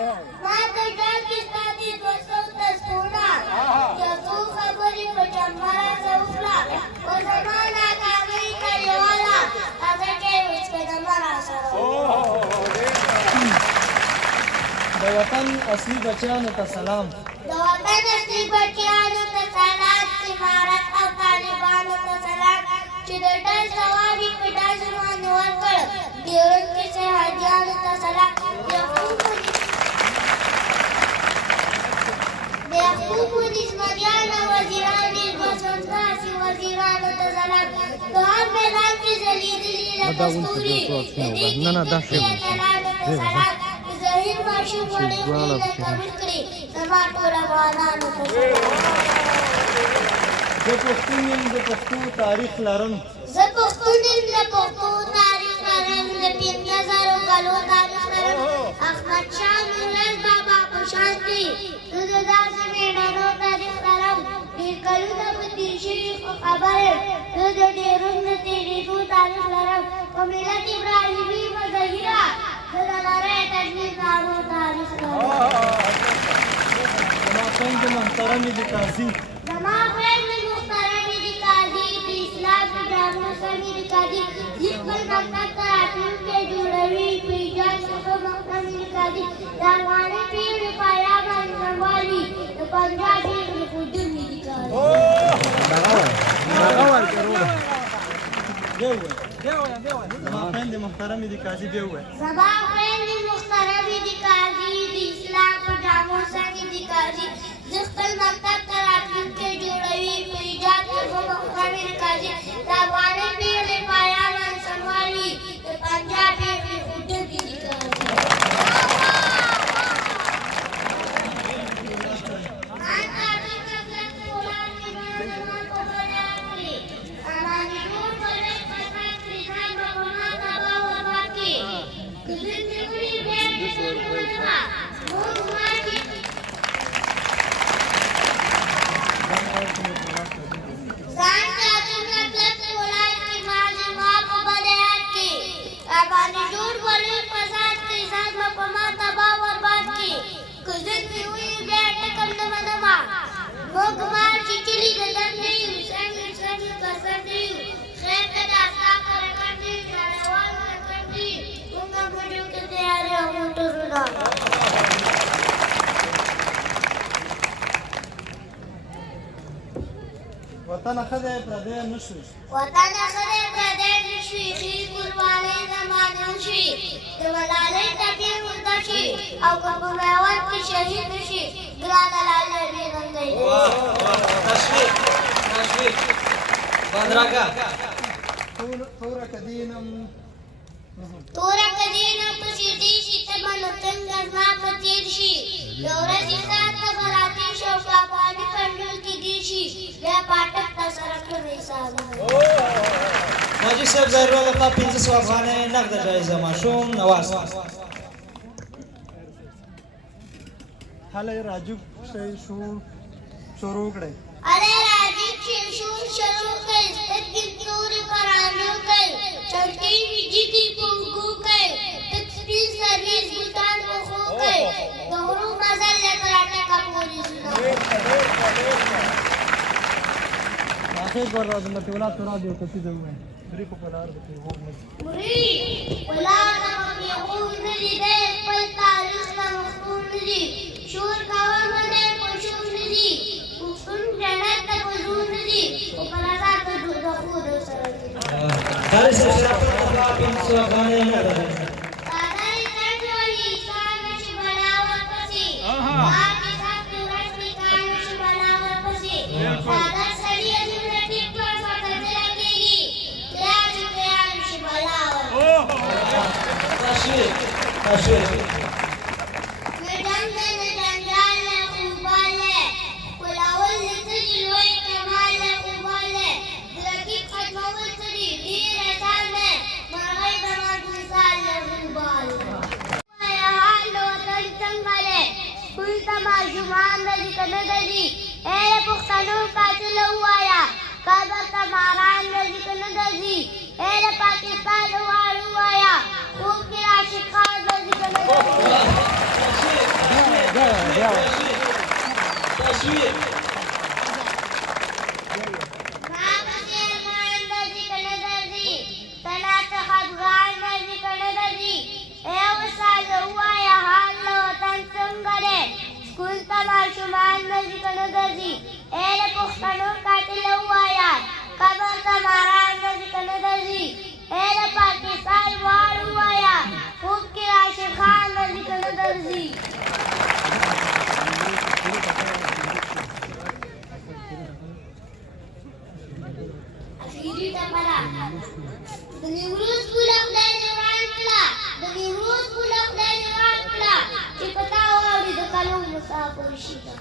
د وطن اصلي بچیانو ته سلام. د وطن اصلي بچیانو ته سلام، امارت او طالبانو ته سلام چې د ډز ځواب یې په ډز باندې ورکړ. ډیورنډ کې حاجیانو ته سلام، د یعقوب نسمریان او وزیران بسنتاسي وزیرانو ته سلام. د هر میدان کې ځلیدلي لکه ستوري د دې اتلانو ته سلام. زهیر ماشوم وړې وړې لکه وکړي زما ټول افغانانو ته سلام. زه پښتون یم، د پښتو تاریخ لرم. زه پښتون یم، د پښتو تاریخ لرم. د 5000 کالو تاریخ لرم. احمد شاه میرویس بابا په شان دي. زه د داسې مېړنو تاریخ لرم. ډېر کلونه به تېر شوي خو خبر یم زه د ډېرونو د تېرېدو تاریخ لرم. په ملت ابراهیمي مظهره زه د نړۍ تجوید نامو تاریخ لرم. زما خویندې محترمې د قاضي، زما خویندې محترمې د قاضي، د اسلام د ډرامو سمې د قاضي، زه خپل مکتب ته راتلونکی جوړوي په ایجاد څخه محترمې د قاضي. د افغاني پېغلې پایا باندې سموالي، د پنجاب پېغلې ښودلې د قاضي. زما خویندې محترمې د قاضي بیا ووایه. زما خویندې محترمې د قاضي، د اسلام په ډرامو سمې د قاضي، زه خپل مکتب ته راتلونکی جوړوي په ایجاد څخه محترمې د قاضي. د افغاني پېغلې پایا باندې سموالي، د پنجاب پېغلې ښودلې د قاضي. وطن ښه دی پردی نه شي، وطن ښه دی پردی نه شي، ښې قربانۍ زمانه وشي، د ملالۍ ټپې ورته شي او که په میوند کې شهید نه شي ګرانه لاله ډېر رنګی دی. توره که دینم توره که دینم پسې دې شي ته به نو څنګه زما په تېر شي. د ورځې ساعت ته به راتېر شي او په افغاني کنډول کې ګیر شي بیا پاټک ته سره کړم حسابونه. حاجي صاحب ظاهر لخوا 500 افغانۍ نقده جایزه ماشوم نواز. هله راجب شی شروع کړئ. अरे राजीव शेषूर शरू कई तत्की तूरी परांडू कई चलती विजिती पुंगू कई तत्की सर्विस बुतान बखू कई दोहरू मजल लेकराटे का पुलिस ना आखिर कर रहा हूँ मैं तेरा थोड़ा दियो कभी दे मैं मेरी को पलार देते हो मुरी पलार ना मम्मी खून नहीं दे पल तारीख ना खून नहीं शूर कावा मने पशु नहीं उन जन्नत तक वजूद नहीं ऊपर आजा तो दूध खुद सरती दारी से शराब का 500 افغانۍ نقده جایزه. सादाई कंट्रोली कानश बनावर पसी आपके साथ रश्मि कानश बनावर पसी सादा सरिया जिम्मे टिप्पण पकड़ लगेगी क्या कानश बनावर تشویق मैडम ने जंजाल ने खूबाल है पुलावल से जिलोई कमाल है खूबाल है दिलकी खटमवल सरी ढेर आसान है मरगई दमाद मिसाल है खूबाल या हाल लो तन चंगले कुल तमाशुमान रजी कनदरी ए पुख्तनो कातिल हुआया कादर तमारान रजी कनदरी ए पाकिस्तान हुआया खूब की आशिकान रजी कनदरी تشویق पाकिस्तान वार हुआ या खूब के आशिक खान नजी का दर्जी Akhiri tapara. Demi urus budak dan jawaan pula. Demi urus budak dan jawaan pula. Kita tahu di dekalung musafir syita.